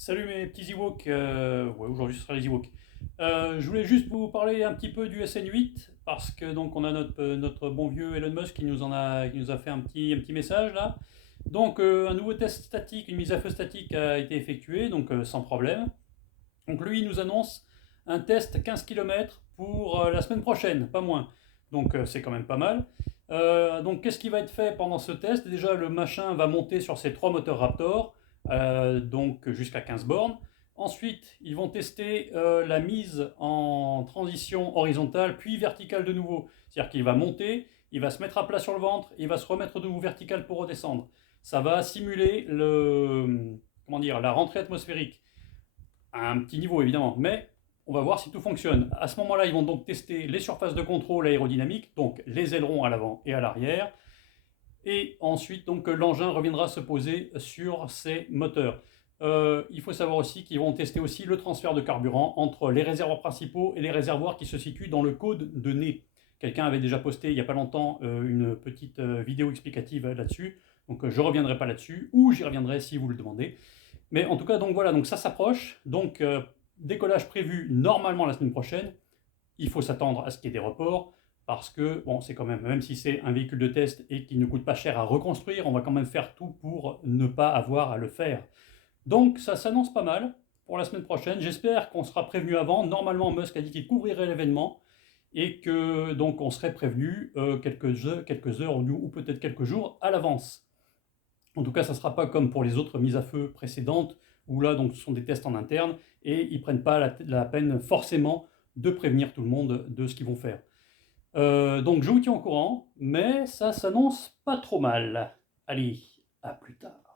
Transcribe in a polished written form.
Salut mes petits Ewoks, ouais, aujourd'hui ce sera les Ewoks. Je voulais juste vous parler un petit peu du SN8 parce que donc on a notre bon vieux Elon Musk qui nous a fait un petit message là. Donc un nouveau test statique, une mise à feu statique a été effectuée donc sans problème. Donc lui il nous annonce un test 15 km pour la semaine prochaine, pas moins. Donc c'est quand même pas mal. Donc qu'est-ce qui va être fait pendant ce test? Déjà le machin va monter sur ses trois moteurs Raptor, donc jusqu'à 15 bornes. Ensuite, ils vont tester la mise en transition horizontale, puis verticale de nouveau. C'est-à-dire qu'il va monter, il va se mettre à plat sur le ventre, il va se remettre de nouveau vertical pour redescendre. Ça va simuler comment dire, la rentrée atmosphérique à un petit niveau évidemment, mais on va voir si tout fonctionne. À ce moment-là, ils vont donc tester les surfaces de contrôle aérodynamique, donc les ailerons à l'avant et à l'arrière, et ensuite donc l'engin reviendra se poser sur ses moteurs. Il faut savoir aussi qu'ils vont tester aussi le transfert de carburant entre les réservoirs principaux et les réservoirs qui se situent dans le cône de nez. Quelqu'un avait déjà posté il n'y a pas longtemps une petite vidéo explicative là-dessus, donc je ne reviendrai pas là-dessus, ou j'y reviendrai si vous le demandez. Mais en tout cas, donc voilà, donc ça s'approche. Donc décollage prévu normalement la semaine prochaine. Il faut s'attendre à ce qu'il y ait des reports parce que bon, c'est quand même si c'est un véhicule de test et qu'il ne coûte pas cher à reconstruire, on va quand même faire tout pour ne pas avoir à le faire. Donc ça s'annonce pas mal pour la semaine prochaine. J'espère qu'on sera prévenu avant. Normalement, Musk a dit qu'il couvrirait l'événement et que donc on serait prévenu quelques heures ou peut-être quelques jours à l'avance. En tout cas, ça ne sera pas comme pour les autres mises à feu précédentes, où là, donc, ce sont des tests en interne, et ils ne prennent pas la peine forcément de prévenir tout le monde de ce qu'ils vont faire. Donc je vous tiens au courant, mais ça s'annonce pas trop mal. Allez, à plus tard.